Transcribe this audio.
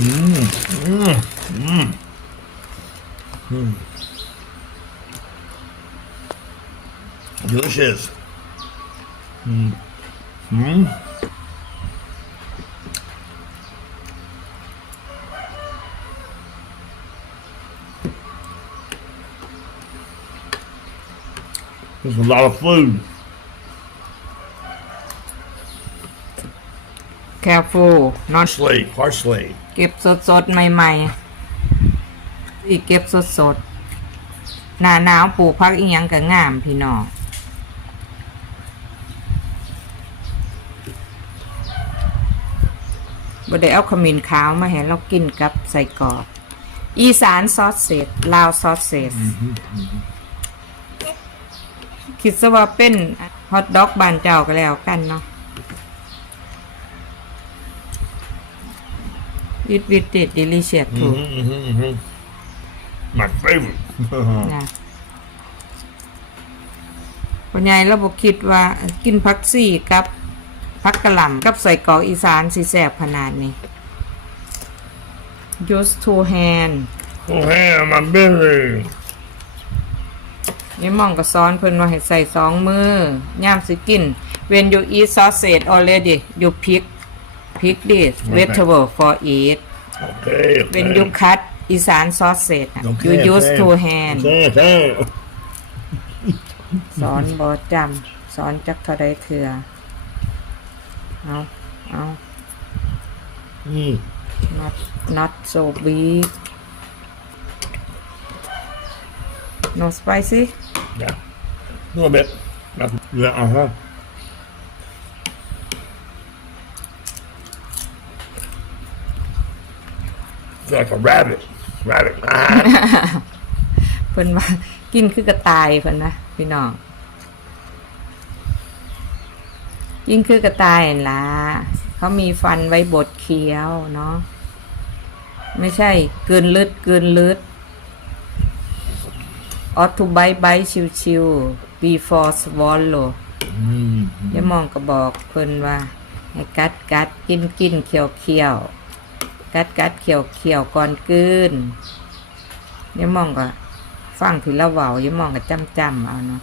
อืมอืมอืมอืม delicious อืมอืม There's a lot of food. Careful not Parsley, parsley. เก็บสดสดๆใหม่ๆอีกเก็บสดสดๆหน้าหนาวปลูกพักอีหยังก็งามพี่น้องบ่ได้เอาขมิ้นขาวมาให้เรากินกับใส่กรอกอีสานซอสเศษลาวซอสเศษคิดซะว่าเป็นฮอทดอกบานเจ้าก็แล้วกันเนาะ It with it delicious too Mm-hmm, mm-hmm, mm-hmm. My favorite. นะปัญญายเราบอกคิดว่ากินพักซี่กับพักกะหล่ำกับใส่กรอกอีสานสิแสบขนาดนี้ use two hand oh, ham, I'm busy. ยี่มองก็ซ้อนเพิ่นว่าให้ใส่สองมือย่ามสิกิน when you eat sausage already you pick pick this vegetable for eat Okay. when okay. you cut อีสาน sausage น่ะ Okay, you use okay. two hand Okay, okay. สอนบอจำสอนจักเท่าใดเถื่อเอาเอา Mm. not not so big no spicy Yeah. A little bit. Not- Yeah, uh-huh. It's like a rabbit. Rabbit. Ah. เพิ่นว่ากินคือกระต่ายเพิ่นนะพี่น้องกินคือกระต่ายนั่นล่ะเขามีฟันไว้บดเคี้ยวเนาะไม่ใช่เกินลึดเกินลึดออทูไบไบชิวๆ before swallow mm. ยายมองก็บอกเพิ่นว่าให้กัดกัดกินกินเคี่ยวเคี่ยว กัดกัดเขียวเขียวก่อนกืนยิ่มองก็ฟังถือละเว้ายิ่มองก็จำจำเอาเนาะ